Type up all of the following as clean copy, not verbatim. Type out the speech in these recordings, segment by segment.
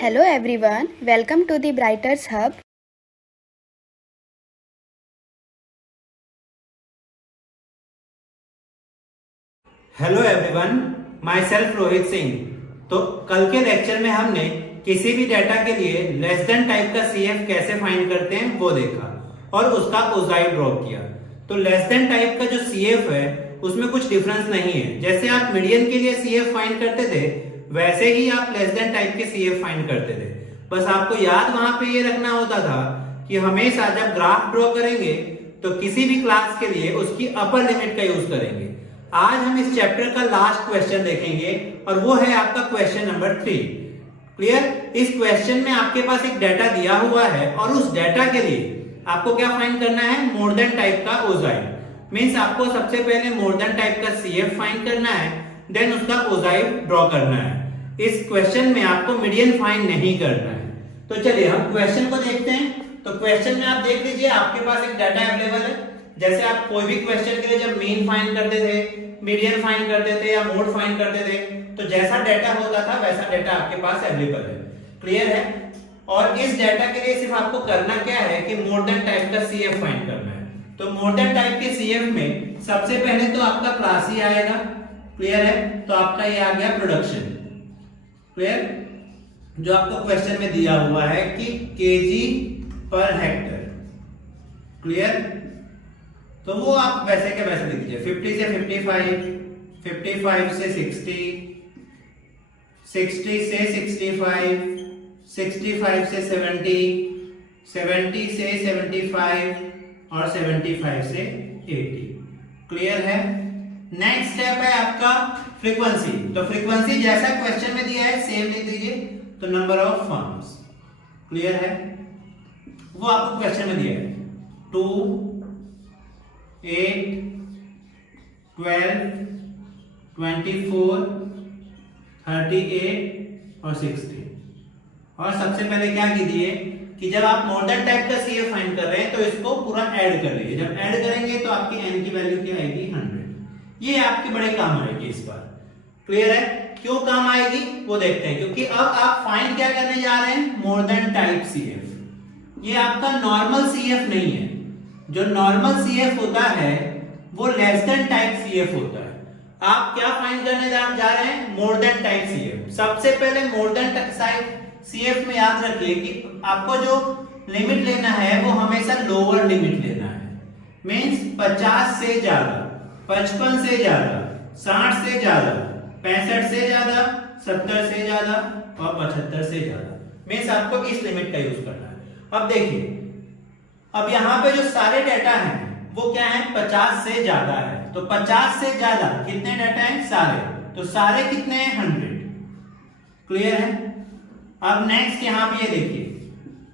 Hello everyone, welcome to the Brighters Hub. Hello everyone, my self Rohit Singh. तो कल के lecture में हमने किसी भी डाटा के लिए लेस देन टाइप का सीएफ कैसे फाइंड करते हैं वो देखा और उसका ओजाइड ड्रॉ किया। तो लेस देन टाइप का जो सीएफ है उसमें कुछ डिफरेंस नहीं है। जैसे आप मीडियन के लिए सीएफ फाइंड करते थे वैसे ही आप लेस देन टाइप के सीएफ फाइंड करते थे। बस आपको याद वहां पे ये रखना होता था कि हमेशा जब ग्राफ ड्रॉ करेंगे तो किसी भी क्लास के लिए उसकी अपर लिमिट का यूज करेंगे। आज हम इस चैप्टर का लास्ट क्वेश्चन देखेंगे और वो है आपका क्वेश्चन नंबर 3। क्लियर? इस क्वेश्चन में आपके पास एक डाटा दिया हुआ है और उस डाटा के लिए आपको क्या फाइंड करना है? मोर देन टाइप का ओजाइड। मींस आपको सबसे पहले मोर देन टाइप का सीएफ फाइंड करना है, देन उसका ओजाइड ड्रॉ करना है। इस क्वेश्चन में आपको मीडियन फाइंड नहीं करना है। तो चलिए हम क्वेश्चन को देखते हैं। तो क्वेश्चन में आप देख लीजिए आपके पास एक डाटा अवेलेबल है। जैसे आप कोई भी क्वेश्चन के लिए जब मीन फाइंड करते थे, मीडियन फाइंड करते थे या मोड फाइंड करते थे, तो जैसा डाटा होता था वैसा डाटा आपके पास अवेलेबल है। क्लियर है? और इस डाटा के लिए सिर्फ आपको करना क्या है कि मोर देन टाइप का सीएफ फाइंड करना है। तो मोर देन टाइप के सीएफ में सबसे पहले तो आपका क्लास ही आएगा। क्लियर है? तो आपका ये आ गया प्रोडक्शन। क्लियर? जो आपको क्वेश्चन में दिया हुआ है कि केजी पर हेक्टर। क्लियर? तो वो आप वैसे के वैसे लिख दीजिए। 50 से 55, 55 से 60, 60 से 65, 65 से 70, 70 से 75 और 75 से 80। क्लियर है? नेक्स्ट स्टेप है आपका फ्रीक्वेंसी। तो फ्रीक्वेंसी जैसा क्वेश्चन में दिया है सेम लिख दीजिए। तो नंबर ऑफ फॉर्म्स। क्लियर है? वो आपको क्वेश्चन में दिया है 2, 8, 12, 24, 38 और 60। और सबसे पहले क्या कीजिए कि जब आप मोर देन टाइप का सीएफ फाइंड कर रहे हैं तो इसको पूरा ऐड कर लीजिए। जब ऐड करेंगे तो आपकी n की वैल्यू क्या आएगी? 100। ये आपके बड़े काम आएगी इस बार। क्लियर है? क्यों काम आएगी वो देखते हैं। क्योंकि अब आप फाइंड क्या करने जा रहे हैं? मोर देन टाइप सीएफ। ये आपका नॉर्मल सीएफ नहीं है। जो नॉर्मल सीएफ होता है वो लेस देन टाइप सीएफ होता है। आप क्या फाइंड करने जा रहे हैं? मोर देन टाइप सीएफ। सबसे पहले मोर देन टाइप सीएफ में याद रखिए कि आपको जो लिमिट लेना है वो हमेशा लोअर लिमिट लेना है। मींस 50 से ज्यादा, 55 से ज्यादा, 60 से ज्यादा, 65 से ज्यादा, 70 से ज्यादा और 75 से ज्यादा। मींस आपको इस लिमिट का यूज करना है। अब देखिए, अब यहाँ पे जो सारे डाटा हैं वो क्या है? 50 से ज्यादा है। तो 50 से ज्यादा कितने डाटा हैं? सारे। तो सारे कितने हैं? 100। क्लियर है? अब नेक्स्ट यहाँ पे ये देखिए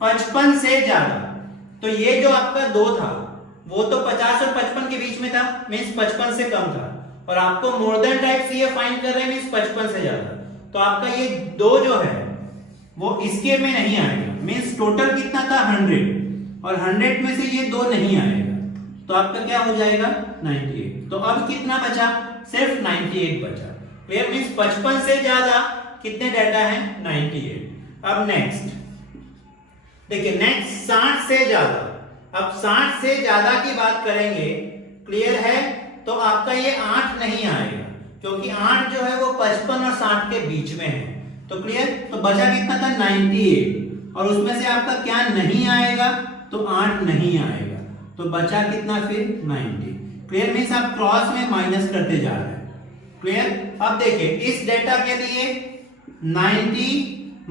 55 से ज्यादा। तो ये जो आपका 2 था वो तो 50 और 55 के बीच में था, मींस 55 से कम था। और आपको मोर देन टाइप सीएफ फाइंड कर रहे हैं मींस 55 से ज्यादा। तो आपका ये 2 जो है वो इसके में नहीं आएगा। मींस टोटल कितना था? 100। और 100 में से ये 2 नहीं आएगा। तो आपका क्या हो जाएगा? 98। तो अब कितना बचा? सिर्फ 98 बचा। क्लियर? मींस 55 से ज्यादा कितने डाटा हैं? 98। अब नेक्स्ट देखिए, नेक्स्ट 60 से ज्यादा। अब 60 से ज्यादा की बात करेंगे। क्लियर है? तो आपका ये 8 नहीं आएगा क्योंकि 8 जो है वो 55 और 60 के बीच में है। तो क्लियर? तो बचा कितना था? 98। और उसमें से आपका क्या नहीं आएगा? तो 8 नहीं आएगा। तो बचा कितना फिर? 90। क्लियर? मींस आप क्रॉस में माइनस करते जा रहे हैं। क्लियर? अब देखिए इस डेटा के लिए 90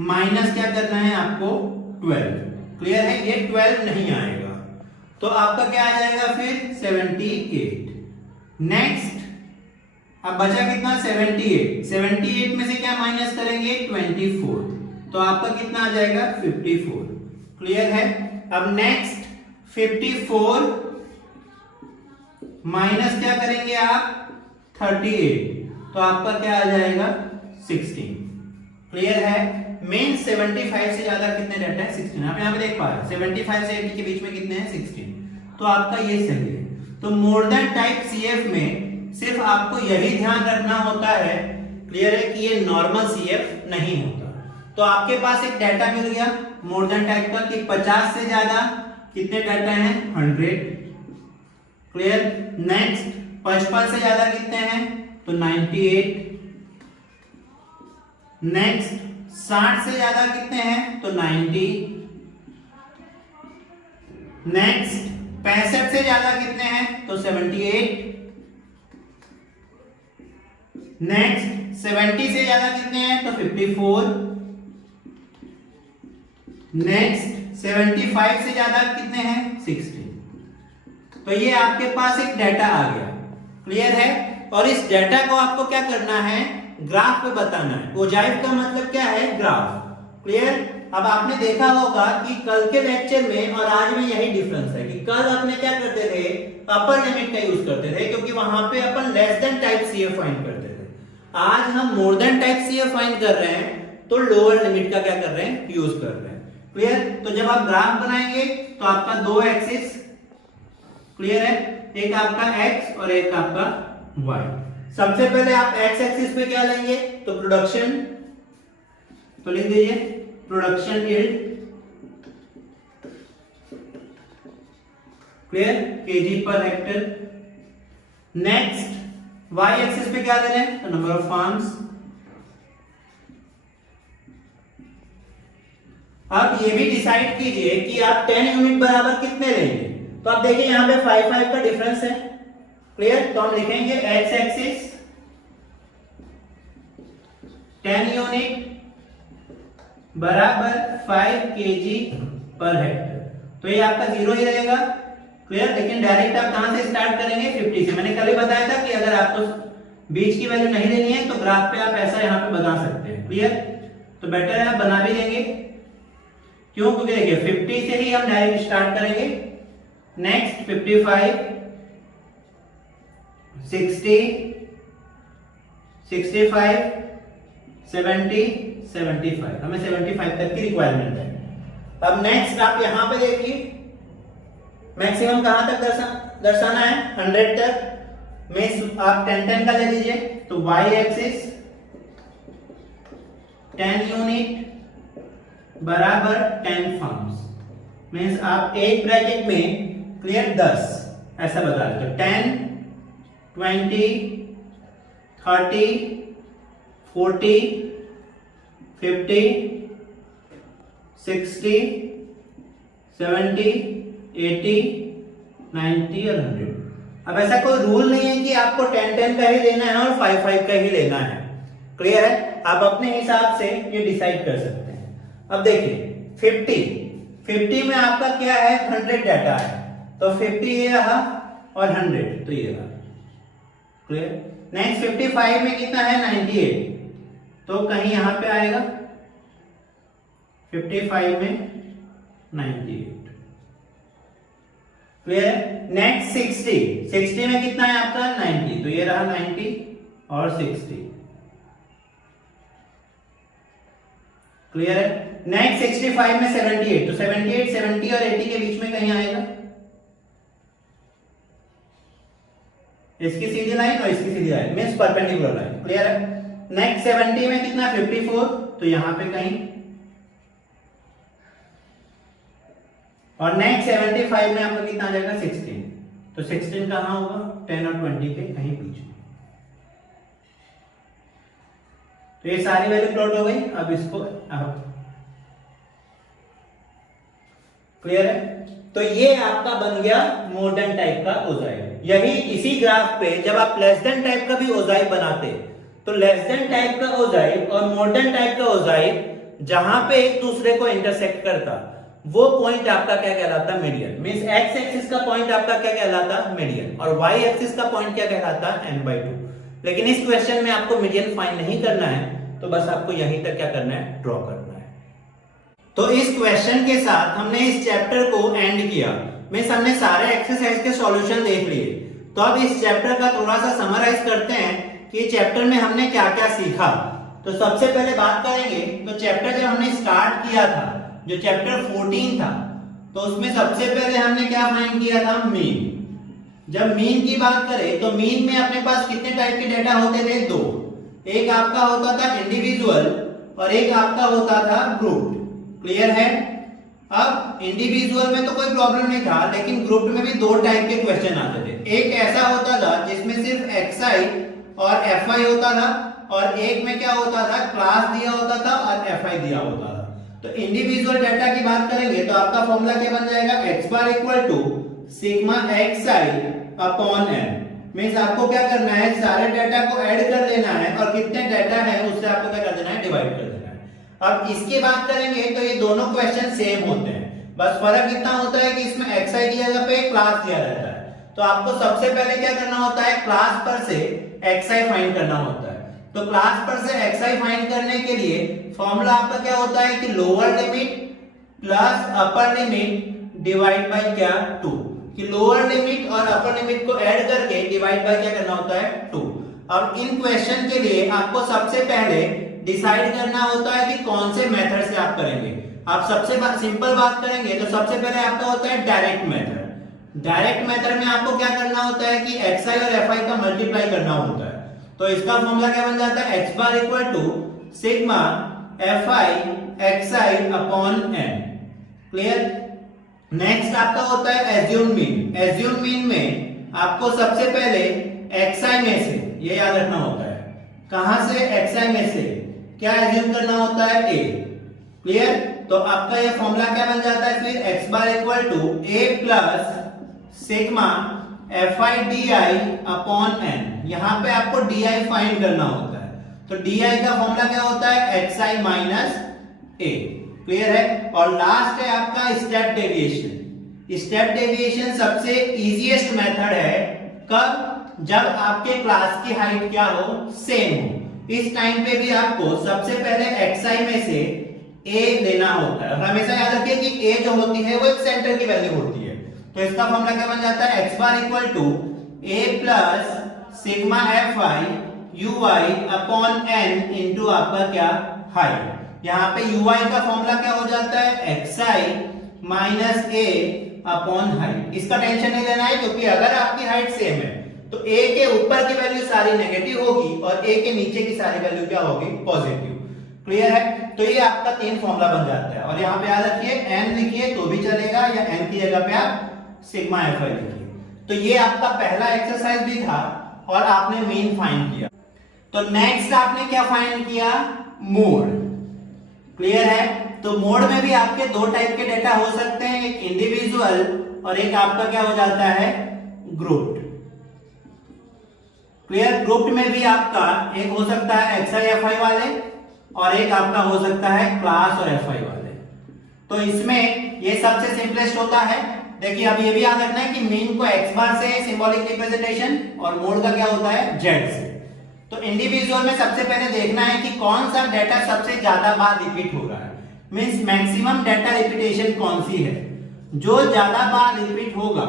माइनस क्या करना है आपको? 12। क्लियर है? ये 12 नहीं आएगा। तो आपका क्या आ जाएगा फिर? 78। नेक्स्ट अब बचा कितना? 78। 78 में से क्या माइनस करेंगे? 24। तो आपका कितना आ जाएगा? 54। क्लियर है? अब नेक्स्ट 54 माइनस क्या करेंगे आप? 38। तो आपका क्या आ जाएगा? 16। क्लियर है? मेन 75 से ज्यादा कितने डाटा है? 16। आप यहां पे देख पा रहे हैं 75 से 80 के बीच में कितने हैं? 16। तो आपका ये सही है। तो मोर देन टाइप सीएफ में सिर्फ आपको यही ध्यान रखना होता है। क्लियर है कि ये नॉर्मल सीएफ नहीं होता। तो आपके पास एक डाटा मिल गया मोर देन टाइप का कि 50 से ज्यादा कितने डाटा हैं 100। क्लियर। नेक्स्ट 55 से ज्यादा कितने हैं तो 98। नेक्स्ट 60 से ज्यादा कितने हैं तो 90। नेक्स्ट 65 से ज्यादा कितने हैं तो 78। नेक्स्ट 70 से ज्यादा कितने हैं तो 54। नेक्स्ट 75 से ज्यादा कितने हैं 60। तो ये आपके पास एक डाटा आ गया। क्लियर है। और इस डाटा को आपको क्या करना है ग्राफ पे बताना है। ओजाइव का मतलब क्या है ग्राफ। क्लियर। अब आपने देखा होगा कि कल के लेक्चर में और आज में यही डिफरेंस है कि कल अपने क्या करते थे अपर लिमिट का यूज करते थे क्योंकि वहां पे अपन less than type CF find करते थे। आज हम more than type CF find कर रहे हैं तो लोअर लिमिट का क्या कर रहे हैं यूज कर रहे हैं। क्लियर। तो जब आप ग्राफ बनाएंगे तो आपका दो एक्सिस क्लियर है, एक आपका x और एक आपका y। सबसे पहले आप x एक्सिस पे क्या लेंगे तो प्रोडक्शन, तो लिख दीजिए production yield. Clear KG per hectare. Next y axis पे क्या ले रहे हैं तो नंबर ऑफ फार्म्स। अब ये भी डिसाइड कीजिए कि आप 10 यूनिट बराबर कितने लेंगे। तो आप देखिए यहां पे 5 का डिफरेंस है। क्लियर। तो हम लिखेंगे x एक्सिस 10 यूनिट बराबर 5 kg पर हेक्टर। तो ये आपका 0 ही रहेगा। क्लियर। लेकिन डायरेक्ट आप कहां से स्टार्ट करेंगे 50 से। मैंने कल ही बताया था कि अगर आपको बीच की वैल्यू नहीं लेनी है तो ग्राफ पे आप ऐसा यहां पे बना सकते हैं। क्लियर। तो बेटर है आप बना भी देंगे। क्यों क्योंकि देखिए 50 से ही हम डायरेक्ट स्टार्ट करेंगे। नेक्स्ट 55 60 65 70 75। हमें 75 तक की रिक्वायरमेंट है। अब नेक्स्ट आप यहां पे देखिए मैक्सिमम कहां तक दर्शाना है 100 तक। मींस आप 10 का ले लीजिए तो y एक्सिस 10 यूनिट बराबर 10 फार्म्स। मींस आप एक ब्रैकेट में क्लियर 10 ऐसा बता दो 10 20 30 40 50 60 70 80 90 और 100। अब ऐसा कोई रूल नहीं है कि आपको 10 का ही लेना है और 5 का ही लेना है। क्लियर है। आप अपने हिसाब से ये डिसाइड कर सकते हैं। अब देखिए 50 में आपका क्या है 100 डाटा है तो 50 ये रहा और 100 तो ये रहा। क्लियर। नेक्स्ट 55 में कितना है 98 तो कहीं यहां पे आएगा 55 में 98। क्लियर। नेक्स्ट 60 में कितना है आपका 90 तो ये रहा 90 और 60। क्लियर है। नेक्स्ट 65 में 78 तो 78 70 और 80 के बीच में कहीं आएगा। इसकी सीधी लाइन और इसकी सीधी line means perpendicular line. Clear है। नेक्स्ट 70 में कितना 54 तो यहां पे कहीं। और नेक्स्ट 75 में आपका कितना आ जाएगा 16 तो 16 कहां होगा 10 और 20 के कहीं बीच में। तो ये सारी वैल्यू प्लॉट हो गई। अब इसको अब क्लियर है। तो ये आपका बन गया मोर देन टाइप का ओजाइव। यही इसी ग्राफ पे जब आप लेस देन टाइप का भी ओजाइव बनाते तो लेस देन टाइप का ओजाइव और मोर देन टाइप का ओजाइव जहां पे एक दूसरे को इंटरसेक्ट करता वो पॉइंट आपका क्या कहलाता मीडियन। मींस एक्स एक्सिस का पॉइंट आपका क्या कहलाता मीडियन और वाई एक्सिस का पॉइंट क्या कहलाता n/2। लेकिन इस क्वेश्चन में आपको मीडियन फाइंड नहीं करना है तो बस आपको यहीं तक क्या करना है ड्रॉ करना है। तो इस क्वेश्चन के साथ हमने इस चैप्टर को एंड किया। मींस हमने सारे एक्सरसाइज के सॉल्यूशन देख लिए। तो अब इस चैप्टर का थोड़ा सा समराइज करते हैं कि चैप्टर में हमने क्या क्या सीखा। तो सबसे पहले बात करेंगे तो चैप्टर जब हमने स्टार्ट किया था जो चैप्टर 14 था तो उसमें सबसे पहले हमने क्या फाइंड किया था मीन। जब मीन की बात करें तो मीन में अपने पास कितने टाइप के डेटा होते थे दो। एक आपका होता था इंडिविजुअल और एक आपका होता था ग्रुप। क्लियर है? अब इंडिविजुअल में तो कोई प्रॉब्लम नहीं था, लेकिन ग्रुप में भी दो टाइप के क्वेश्चन आते थे। एक ऐसा होता था जिसमें सिर्फ xi और fi होता था, और एक में क्या होता था, क्लास दिया होता था और fi दिया होता था। तो इंडिविजुअल डाटा की बात करेंगे तो आपका फॉर्मूला क्या बन जाएगा, x bar equal to sigma xi upon n। Means आपको क्या करना है, सारे डाटा को ऐड कर लेना है और कितने डाटा है उससे आपको क्या कर देना है, डिवाइड कर देना है। अब इसकी बात करेंगे तो ये दोनों क्वेश्चन सेम होते हैं, बस फर्क इतना होता है कि इसमें xi की जगह पे क्लास दिया रहता है। तो आपको सबसे पहले क्या करना होता है, क्लास पर से xi फाइंड करना होता है। तो क्लास पर से xi फाइंड करने के लिए फॉर्मूला आपका क्या होता है कि lower limit plus upper limit divide by क्या, 2, कि लोअर लिमिट और अपर लिमिट को ऐड करके डिवाइड बाय क्या करना होता है, 2। अब इन क्वेश्चन के लिए आपको सबसे पहले डिसाइड करना होता है कि कौन से मेथड से आप करेंगे। आप सबसे सिंपल बात करेंगे तो सबसे पहले आपका होता है डायरेक्ट मेथड। डायरेक्ट मेथड में आपको क्या करना होता है कि xi और fi का मल्टीप्लाई करना होता है। तो इसका फॉर्मूला क्या बन जाता है, x bar equal to sigma fi xi upon n। Clear? Next आपका होता है एज्यूम मीन। एज्यूम मीन में आपको सबसे पहले xi में से, ये याद रखना होता है, कहां से, xi में से क्या एज्यूम करना होता है, a। क्लियर? तो आपका ये फॉर्मूला क्या बन जाता है फिर, x bar equal to a plus sigma fi di upon n। यहां पे आपको di फाइंड करना होता है। तो di का फॉर्मूला क्या होता है, xi माइनस a। क्लियर है? और लास्ट है आपका स्टेप डेविएशन। स्टेप डेविएशन सबसे इजीएस्ट मेथड है, कब, जब आपके क्लास की हाइट क्या हो, सेम हो। इस टाइम पे भी आपको सबसे पहले xi में से a लेना होता है। और हमेशा याद रखिए कि a जो होती है वो एक सेंटर की वैल्यू होती है। तो इसका फॉर्मूला क्या बन जाता है, x bar equal to a plus sigma fi ui upon n into आपका क्या, हाइट। यहाँ पे ui का फॉर्मूला क्या हो जाता है, xi minus a upon height. इसका टेंशन नहीं लेना है, क्योंकि अगर आपकी हाइट सेम है तो a के ऊपर की वैल्यू सारी नेगेटिव होगी और a के नीचे की सारी वैल्यू क्या होगी, पॉजिटिव। क्लियर है? तो ये आपका 3 फॉर्मूला बन जाता है। और यहाँ पे याद रखिए n लिखिए तो भी चलेगा, या n की जगह पे आप सिग्मा fi लिखिए। तो ये आपका पहला एक्सरसाइज भी था और आपने मीन फाइंड किया। तो नेक्स्ट आपने क्या फाइंड किया, मोड। क्लियर है? तो मोड में भी आपके दो टाइप के डेटा हो सकते हैं, एक इंडिविजुअल और एक आपका क्या हो जाता है, ग्रुप। क्लियर? ग्रुप में भी आपका एक हो सकता है xi fi वाले और एक आपका हो सकता है क्लास और fi वाले। तो इसमें ये सबसे सिंपलेस्ट होता है। देखिए अब ये भी याद रखना है कि मीन को x बार से सिंबॉलिक रिप्रेजेंटेशन और मोड का क्या होता है, z से। तो इंडिविजुअल में सबसे पहले देखना है कि कौन सा डाटा सबसे ज्यादा बार रिपीट हो रहा है, मींस मैक्सिमम डाटा रिपीटेशन कौन सी है, जो ज्यादा बार रिपीट होगा,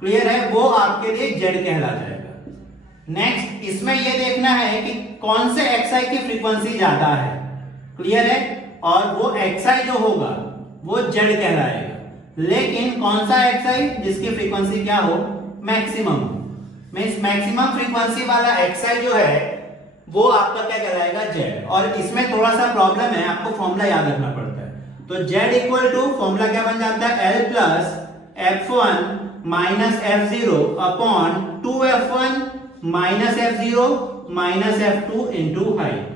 क्लियर है, वो आपके लिए z कहला जाएगा। नेक्स्ट इसमें ये देखना है कि कौन से xi की फ्रीक्वेंसी ज्यादा है, क्लियर है, और वो xi जो होगा वो z कहलाएगा। लेकिन कौन सा xi जिसकी फ्रीक्वेंसी क्या हो, मैक्सिमम, मींस मैक्सिमम फ्रीक्वेंसी वाला xi जो है वो आपका क्या कहलाएगा, z। और इसमें थोड़ा सा प्रॉब्लम है, आपको फॉर्मूला याद रखना पड़ता है। तो z इक्वल टू फॉर्मूला क्या बन जाता है, l plus f1 minus f0 upon 2f1 minus f0 minus f2 into height.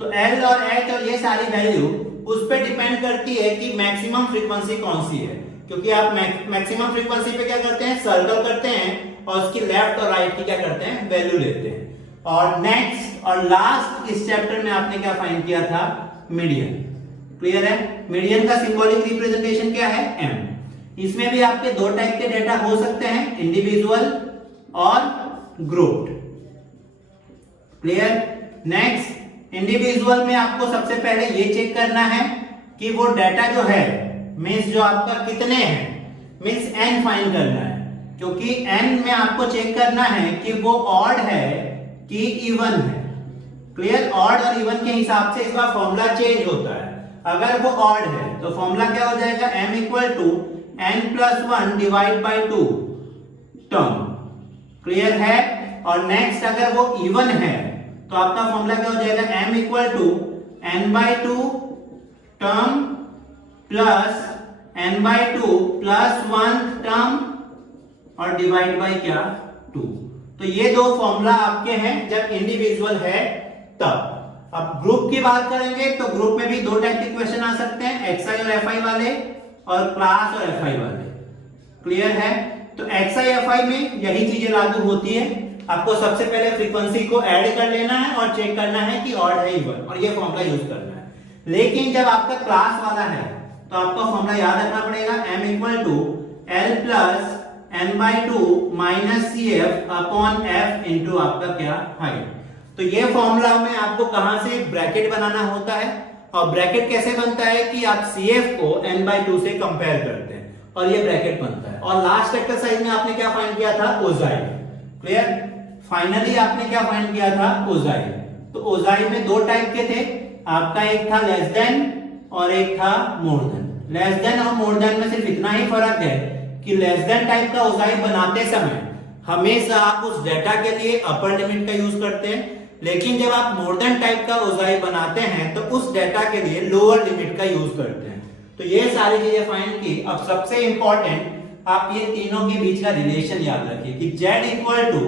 तो l और h और ये सारी वैल्यू उस पर डिपेंड करती है कि मैक्सिमम फ्रीक्वेंसी कौन सी है, क्योंकि आप मैक्सिमम फ्रीक्वेंसी पे क्या करते हैं, सर्कल करते हैं और उसकी लेफ्ट और राइट की क्या करते हैं, वैल्यू लेते हैं। और नेक्स्ट और लास्ट इस चैप्टर में आपने क्या फाइंड किया था, मीडियन। क्लियर है? मीडियन का सिंबॉलिक रिप्रेजेंटेशन क्या है, m। इसमें भी आपके दो टाइप के डेटा हो सकते हैं, इंडिविजुअल और ग्रुप। क्लियर? नेक्स्ट इंडिविजुअल में आपको सबसे पहले ये चेक करना है कि वो डाटा जो है, मींस जो आपका कितने हैं, मींस n फाइंड करना है, क्योंकि n में आपको चेक करना है कि वो ऑड है कि इवन है। क्लियर? ऑड और इवन के हिसाब से इसका फॉर्मूला चेंज होता है। अगर वो ऑड है तो फॉर्मूला क्या हो जाएगा, m equal to n plus 1 divide by 2 term. Clear है? और नेक्स्ट अगर वो इवन है तो आपका फॉर्मूला क्या हो जाएगा, m equal to n/2 term plus n/2 plus 1 term और डिवाइड बाय क्या 2। तो ये दो फॉर्मूला आपके हैं जब इंडिविजुअल है तब। अब ग्रुप की बात करेंगे तो ग्रुप में भी दो टाइप के क्वेश्चन आ सकते हैं, xi और fi वाले और क्लास और fi वाले। क्लियर है? तो xi fi में यही चीजें लागू होती है। आपको सबसे पहले फ्रीक्वेंसी को ऐड कर लेना है और चेक करना है कि ऑड है इवन, और ये फॉर्मूला यूज करना है। लेकिन जब आपका क्लास वाला है तो आपको फॉर्मूला याद रखना पड़ेगा, m equal to l plus n/2 minus cf upon f into आपका क्या हाइट। तो ये फॉर्मूला में आपको कहां से ब्रैकेट बनाना होता है, और ब्रैकेट कैसे बनता है कि आप cf को n/2 से कंपेयर करते हैं और ये ब्रैकेट बनता है। और लास्ट एक्सरसाइज में आपने क्या फाइंड किया था, ओजाई। क्लियर? फाइनली आपने क्या फाइंड किया था, ओजाई। तो ओजाई में दो टाइप के थे, आपका एक था लेस देन और एक था मोर देन। लेस देन और मोर देन में सिर्फ इतना ही फर्क है कि लेस देन टाइप का ओजाई बनाते समय हमेशा आप उस डेटा के लिए अपर लिमिट का यूज करते हैं, लेकिन जब आप मोर देन टाइप का ओजाई बनाते हैं तो उस डेटा के लिए लोअर लिमिट का यूज करते हैं। तो ये सारी चीजें फाइंड की। अब सबसे इंपॉर्टेंट आप ये तीनों के बीच का रिलेशन याद रखिए कि z इक्वल टू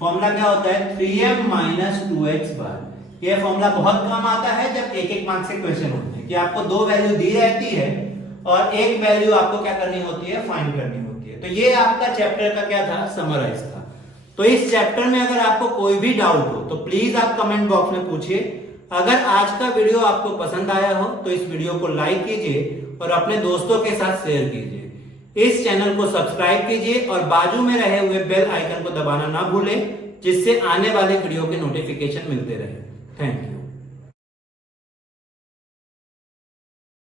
फॉर्मूला क्या होता है 3m माइनस 2x बार। ये फॉर्मूला बहुत काम आता है जब एक एक मार्क्स के क्वेश्चन होते हैं कि आपको दो वैल्यू दी रहती है और एक वैल्यू आपको क्या करनी होती है, फाइंड करनी होती है। तो ये आपका चैप्टर का क्या था, समराइज था। तो इस चैप्टर में अगर आपको कोई भी डाउट हो तो प्लीज आप कमेंट बॉक्स में पूछिए। अगर आज का वीडियो आपको पसंद आया हो तो इस वीडियो को लाइक कीजिए और अपने दोस्तों के साथ शेयर कीजिए। इस चैनल को सब्सक्राइब कीजिए और बाजू में रहे हुए बेल आइकन को दबाना ना भूलें, जिससे आने वाले वीडियो के नोटिफिकेशन मिलते रहे। Thank you.